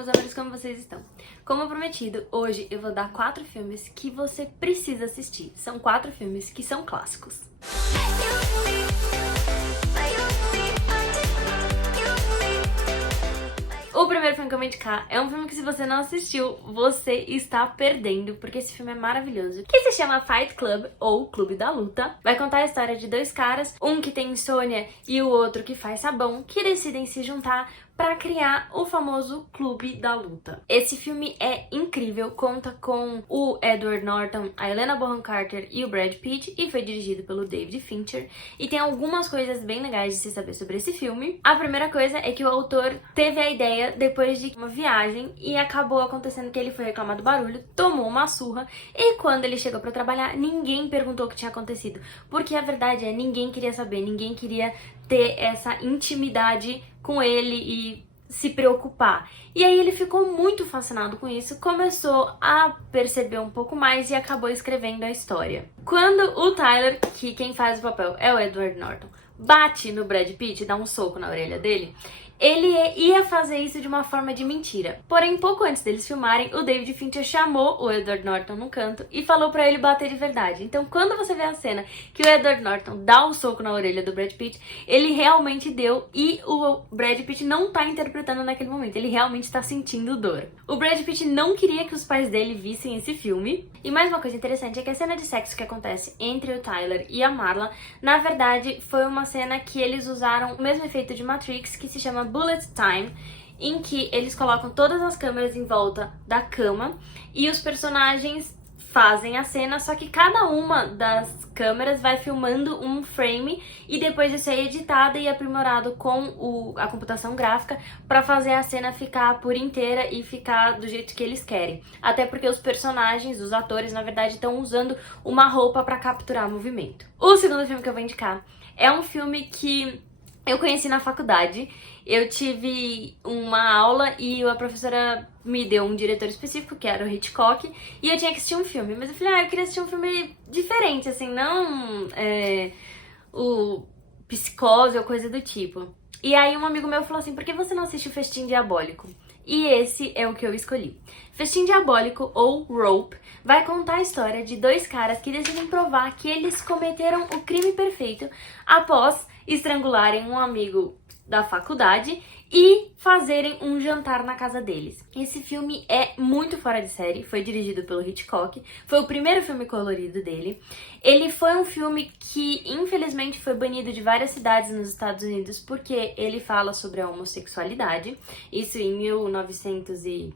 meus amores, como vocês estão? Como prometido, hoje eu vou dar 4 filmes que você precisa assistir. São 4 filmes que são clássicos. O primeiro filme que eu vou indicar é um filme que, se você não assistiu, você está perdendo, porque esse filme é maravilhoso, que se chama Fight Club, ou Clube da Luta. Vai contar a história de 2 caras, um que tem insônia e o outro que faz sabão, que decidem se juntar para criar o famoso Clube da Luta. Esse filme é incrível, conta com o Edward Norton, a Helena Bonham Carter e o Brad Pitt, e foi dirigido pelo David Fincher, e tem algumas coisas bem legais de se saber sobre esse filme. A primeira coisa é que o autor teve a ideia depois de uma viagem e acabou acontecendo que ele foi reclamar do barulho, tomou uma surra, e quando ele chegou para trabalhar, ninguém perguntou o que tinha acontecido, porque a verdade é, ninguém queria saber, ninguém queria ter essa intimidade com ele e se preocupar. E aí ele ficou muito fascinado com isso, começou a perceber um pouco mais e acabou escrevendo a história. Quando o Tyler, que quem faz o papel é o Edward Norton, bate no Brad Pitt, dá um soco na orelha dele, ele ia fazer isso de uma forma de mentira. Porém, pouco antes deles filmarem, o David Fincher chamou o Edward Norton num canto e falou pra ele bater de verdade. Então, quando você vê a cena que o Edward Norton dá um soco na orelha do Brad Pitt, ele realmente deu, e o Brad Pitt não tá interpretando naquele momento, ele realmente tá sentindo dor. O Brad Pitt não queria que os pais dele vissem esse filme. E mais uma coisa interessante é que a cena de sexo que acontece entre o Tyler e a Marla, na verdade, foi uma cena que eles usaram o mesmo efeito de Matrix, que se chama Bullet Time, em que eles colocam todas as câmeras em volta da cama e os personagens fazem a cena, só que cada uma das câmeras vai filmando um frame e depois isso é editado e aprimorado com a computação gráfica para fazer a cena ficar por inteira e ficar do jeito que eles querem. Até porque os personagens, os atores, na verdade, estão usando uma roupa para capturar movimento. O segundo filme que eu vou indicar é um filme que eu conheci na faculdade. Eu tive uma aula e a professora me deu um diretor específico, que era o Hitchcock, e eu tinha que assistir um filme. Mas eu falei, eu queria assistir um filme diferente, assim, não o Psicose ou coisa do tipo. E aí um amigo meu falou assim, por que você não assiste o Festim Diabólico? E esse é o que eu escolhi. Festim Diabólico, ou Rope, vai contar a história de 2 caras que decidem provar que eles cometeram o crime perfeito após estrangularem um amigo da faculdade e fazerem um jantar na casa deles. Esse filme é muito fora de série, foi dirigido pelo Hitchcock, foi o primeiro filme colorido dele. Ele foi um filme que, infelizmente, foi banido de várias cidades nos Estados Unidos porque ele fala sobre a homossexualidade, isso em 1900 e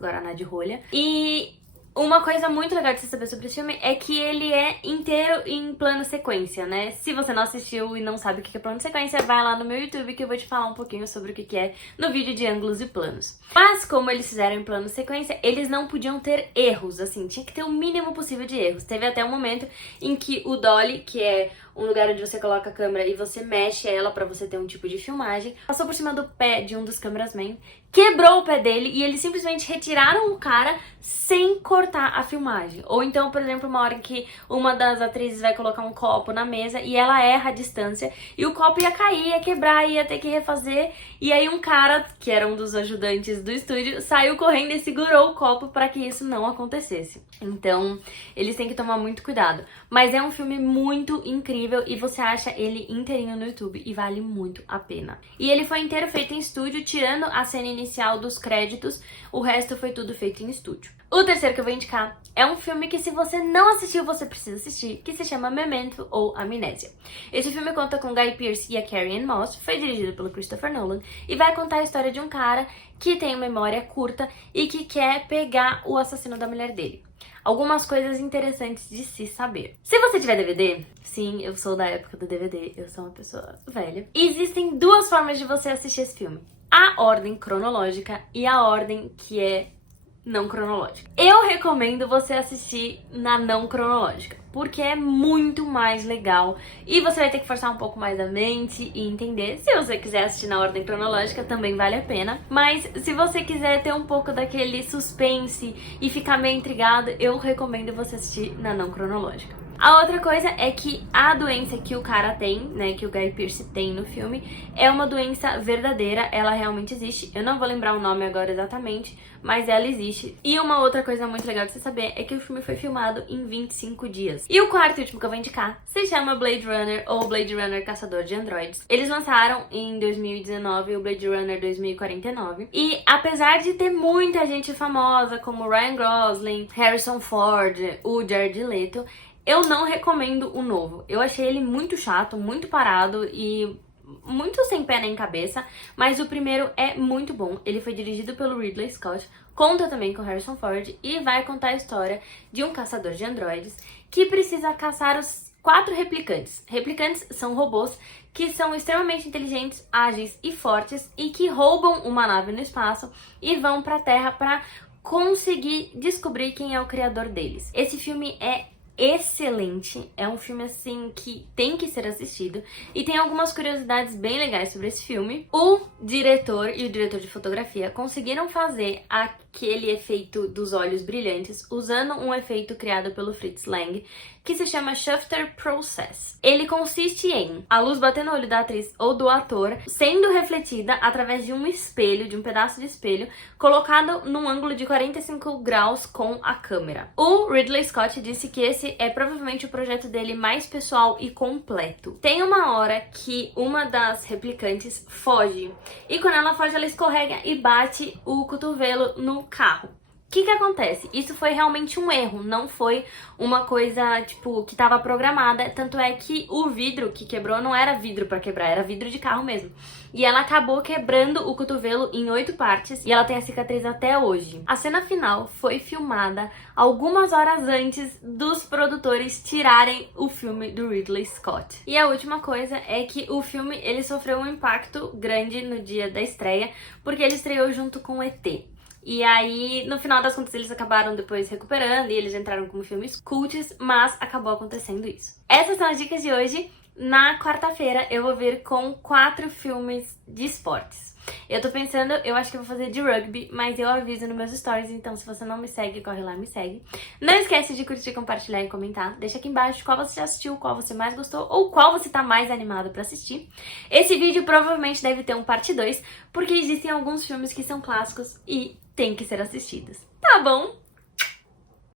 Guaraná de rolha. E uma coisa muito legal de você saber sobre esse filme é que ele é inteiro em plano sequência, né? Se você não assistiu e não sabe o que é plano sequência, vai lá no meu YouTube que eu vou te falar um pouquinho sobre o que é no vídeo de ângulos e planos. Mas como eles fizeram em plano sequência, eles não podiam ter erros, assim, tinha que ter o mínimo possível de erros. Teve até um momento em que o dolly, que é um lugar onde você coloca a câmera e você mexe ela pra você ter um tipo de filmagem, passou por cima do pé de um dos cameramen, quebrou o pé dele e eles simplesmente retiraram o cara sem cortar a filmagem. Ou então, por exemplo, uma hora em que uma das atrizes vai colocar um copo na mesa e ela erra a distância e o copo ia cair, ia quebrar, ia ter que refazer, e aí um cara, que era um dos ajudantes do estúdio, saiu correndo e segurou o copo para que isso não acontecesse. Então, eles têm que tomar muito cuidado. Mas é um filme muito incrível e você acha ele inteirinho no YouTube e vale muito a pena. E ele foi inteiro feito em estúdio, tirando a cena inicial dos créditos, o resto foi tudo feito em estúdio. O terceiro que eu vou indicar é um filme que, se você não assistiu, você precisa assistir, que se chama Memento, ou Amnésia. Esse filme conta com Guy Pearce e a Carrie-Anne Moss, foi dirigido pelo Christopher Nolan, e vai contar a história de um cara que tem memória curta e que quer pegar o assassino da mulher dele. Algumas coisas interessantes de se saber. Se você tiver DVD, sim, eu sou da época do DVD, eu sou uma pessoa velha, existem 2 formas de você assistir esse filme. A ordem cronológica e a ordem que é não cronológica. Eu recomendo você assistir na não cronológica, porque é muito mais legal e você vai ter que forçar um pouco mais a mente e entender. Se você quiser assistir na ordem cronológica, também vale a pena, mas se você quiser ter um pouco daquele suspense e ficar meio intrigado, eu recomendo você assistir na não cronológica. A outra coisa é que a doença que o cara tem, né, que o Guy Pearce tem no filme, é uma doença verdadeira, ela realmente existe. Eu não vou lembrar o nome agora exatamente, mas ela existe. E uma outra coisa muito legal de você saber é que o filme foi filmado em 25 dias. E o quarto e último que eu vou indicar se chama Blade Runner ou Blade Runner Caçador de Androides. Eles lançaram em 2019 o Blade Runner 2049. E apesar de ter muita gente famosa como Ryan Gosling, Harrison Ford, o Jared Leto, eu não recomendo o novo. Eu achei ele muito chato, muito parado e muito sem pé nem cabeça, mas o primeiro é muito bom. Ele foi dirigido pelo Ridley Scott, conta também com Harrison Ford e vai contar a história de um caçador de androides que precisa caçar os 4 replicantes. Replicantes são robôs que são extremamente inteligentes, ágeis e fortes e que roubam uma nave no espaço e vão para a Terra para conseguir descobrir quem é o criador deles. Esse filme é excelente, é um filme assim que tem que ser assistido e tem algumas curiosidades bem legais sobre esse filme. O diretor e o diretor de fotografia conseguiram fazer aquele efeito dos olhos brilhantes usando um efeito criado pelo Fritz Lang que se chama Shutter Process. Ele consiste em a luz bater no olho da atriz ou do ator sendo refletida através de um espelho, de um pedaço de espelho, colocado num ângulo de 45 graus com a câmera. O Ridley Scott disse que esse é provavelmente o projeto dele mais pessoal e completo. Tem uma hora que uma das replicantes foge, e quando ela foge ela escorrega e bate o cotovelo no carro. O que acontece? Isso foi realmente um erro, não foi uma coisa, tipo, que estava programada. Tanto é que o vidro que quebrou não era vidro pra quebrar, era vidro de carro mesmo. E ela acabou quebrando o cotovelo em 8 partes e ela tem a cicatriz até hoje. A cena final foi filmada algumas horas antes dos produtores tirarem o filme do Ridley Scott. E a última coisa é que o filme ele sofreu um impacto grande no dia da estreia, porque ele estreou junto com ET. E aí, no final das contas, eles acabaram depois recuperando e eles entraram como filmes cults, mas acabou acontecendo isso. Essas são as dicas de hoje. Na quarta-feira eu vou vir com 4 filmes de esportes. Eu tô pensando, eu acho que eu vou fazer de rugby, mas eu aviso nos meus stories, então se você não me segue, corre lá e me segue. Não esquece de curtir, compartilhar e comentar. Deixa aqui embaixo qual você já assistiu, qual você mais gostou ou qual você tá mais animado pra assistir. Esse vídeo provavelmente deve ter um parte 2, porque existem alguns filmes que são clássicos e tem que ser assistidos. Tá bom?